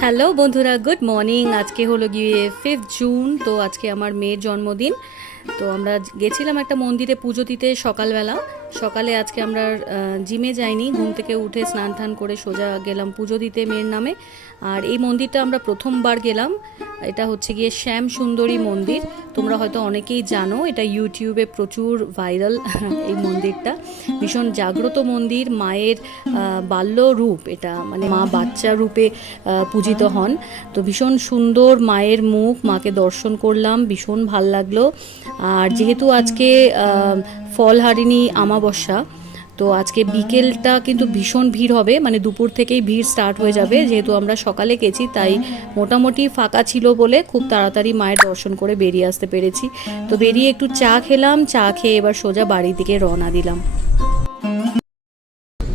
Hello বন্ধুরা, good morning. আজকে হলো গিয়ে 5 জুন। তো আজকে আমার মেয়ের জন্মদিন। তো আমরা গেছিলাম একটা মন্দিরে পুজো দিতে সকালবেলা। সকালে আজকে আমরা জিমে যাইনি, ঘুম থেকে উঠে স্নান টান করে সোজা গেলাম পুজো দিতে মেয়ের নামে। আর এই মন্দিরটা আমরা প্রথমবার গেলাম। এটা হচ্ছে গিয়ে শ্যাম সুন্দরী মন্দির। তোমরা হয়তো অনেকেই জানো, এটা ইউটিউবে প্রচুর ভাইরাল। এই মন্দিরটা ভীষণ জাগ্রত মন্দির। মায়ের বাল্য রূপ, এটা মানে মা বাচ্চা রূপে পূজিত হন। তো ভীষণ সুন্দর মায়ের মুখ, মাকে দর্শন করলাম, ভীষণ ভাল লাগলো। আর যেহেতু আজকে ফলহারিণী অমাবস্যা, তো আজকে বিকেলটা কিন্তু ভীষণ ভিড় হবে, মানে দুপুর থেকেই ভিড় স্টার্ট হয়ে যাবে। যেহেতু আমরা সকালে গেছি তাই মোটামুটি ফাঁকা ছিল বলে খুব তাড়াতাড়ি মায়ের দর্শন করে বেরিয়ে আসতে পেরেছি। তো বেরিয়ে একটু চা খেলাম, চা খেয়ে এবার সোজা বাড়ির দিকে রওনা দিলাম।